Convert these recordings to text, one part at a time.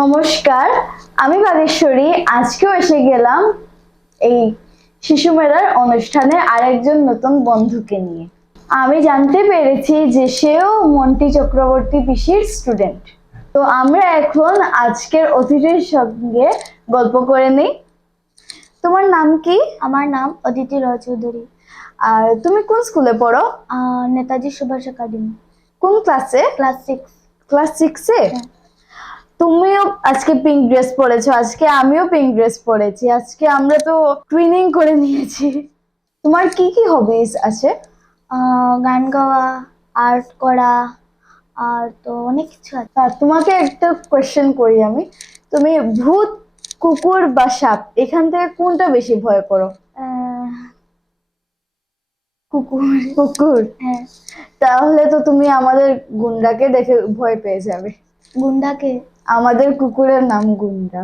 নমস্কার আমি বাগেশ্বরী আজকেও এসে গেলাম এই শিশু মেলার অনুষ্ঠানে আরেকজন নতুন বন্ধুকে নিয়ে। আমি জানতে পেরেছি যে সেও মন্টি চক্রবর্তী পিসির স্টুডেন্ট তো আমরা এখন আজকের অতিথির সঙ্গে গল্প করে নিই। তোমার নাম কি? আমার নাম অদিতি রয় চৌধুরী। আর তুমি কোন স্কুলে পড়ো? নেতাজি সুভাষ একাডেমি। কোন ক্লাসে ক্লাস সিক্স ক্লাস সিক্সে। তুমিও আজকে পিঙ্ক ড্রেস পরেছো আজকে আমিও পিঙ্ক ড্রেস পরেছি আজকে আমরা তো টুইনিং করে নিয়েছি। তোমার কি কি হবিস আছে? গান গাওয়া আর্ট করা আর তো অনেক কিছু আছে। আর তোমাকে একটা কোয়েশ্চেন করি আমি। তুমি ভূত কুকুর বা সাপ এখান থেকে কোনটা বেশি ভয় করো? কুকুর। কুকুর। হ্যাঁ। তাহলে তো তুমি আমাদের গুন্ডাকে দেখে ভয় পেয়ে যাবে। গুন্ডাকে? আমাদের কুকুরের নাম গুন্ডা।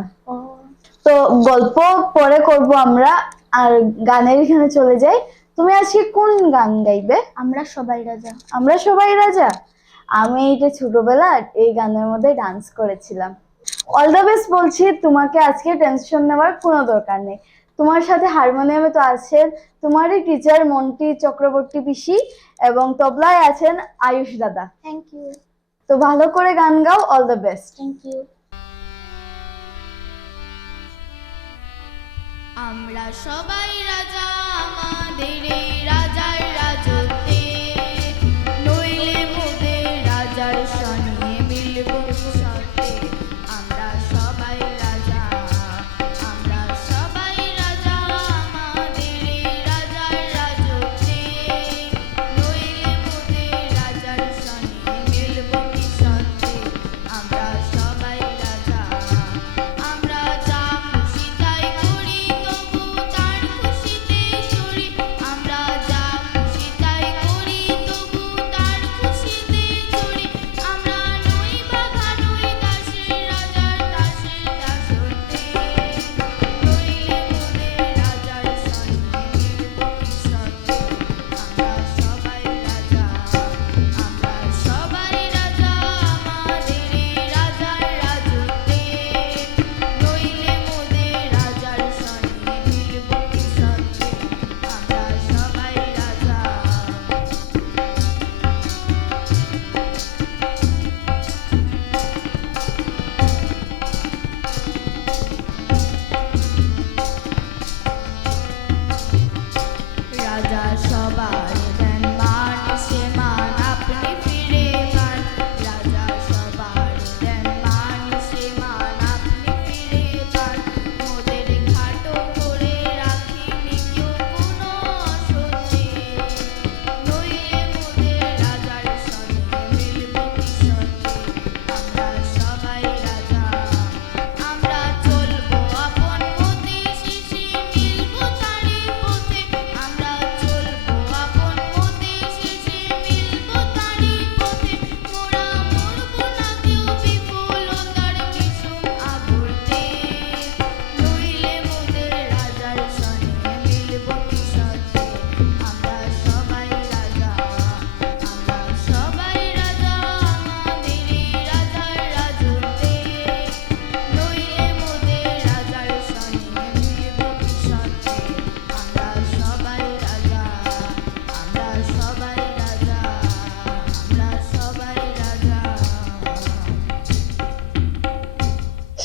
তো গল্প পরে করব আমরা আর গানের এখানে চলে যাই। তুমি আজকে কোন গান গাইবে? আমরা সবাই রাজা। আমরা সবাই রাজা? আমি এটা ছোটবেলা এই গানের মধ্যে ডান্স করেছিলাম। অল দ্য বেস্ট বলছি তোমাকে আজকে টেনশন নেওয়ার কোনো দরকার নেই। তোমার সাথে হারমোনিয়ামে তো আছেন তোমারই টিচার মন্টি চক্রবর্তী পিসি এবং তবলায় আছেন আয়ুষ দাদা। থ্যাংক ইউ তো ভালো করে গান গাও all the best thank you আমরা সবাই রাজা আমাদের এই রাজার রাজত্বে। রাজা সবার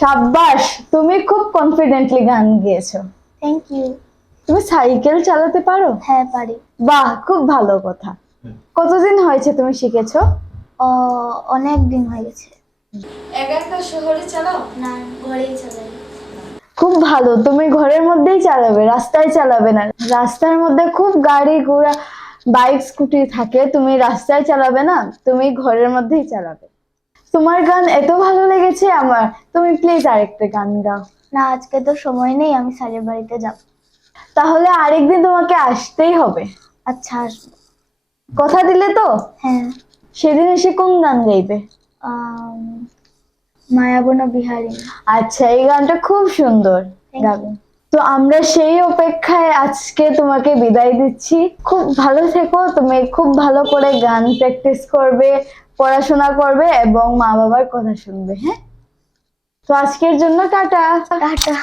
সাব্বাস তুমি খুব কনফিডেন্টলি গান গেয়েছো। থ্যাংক ইউ তুমি সাইকেল চালাতে পারো? হ্যাঁ পারি। বাহ খুব ভালো কথা। কতদিন হয়েছে তুমি শিখেছো? অনেক দিন হয়ে গেছে। একা একা শহরে চালাও? না ঘরেই চালাই। খুব ভালো তুমি ঘরের মধ্যেই চালাবে রাস্তায় চালাবে না। রাস্তার মধ্যে খুব গাড়ি ঘোড়া বাইক স্কুটি থাকে তুমি রাস্তায় চালাবে না তুমি ঘরের মধ্যেই চালাবে। তোমার গান এত ভালো লেগেছে আমার। তুমি প্লিজ আরেকটা গান গাও। না আজকে তো সময় নেই আমি স্যারের বাড়িতে যাব। তাহলে আরেকদিন তোমাকে আসতেই হবে। আচ্ছা আসব। কথা দিলে তো? হ্যাঁ। সেদিন এসে কোন গান গাইবে? মায়াবন বিহারী। আচ্ছা এই গানটা খুব সুন্দর। গাবে তো আমরা সেই অপেক্ষায় আজকে তোমাকে বিদায় দিচ্ছি। খুব ভালো থেকো তুমি খুব ভালো করে গান প্র্যাকটিস করবে। পড়াশোনা করবে এবং মা বাবার কথা শুনবে হ্যাঁ? তো আজকের জন্য টাটা। টাটা।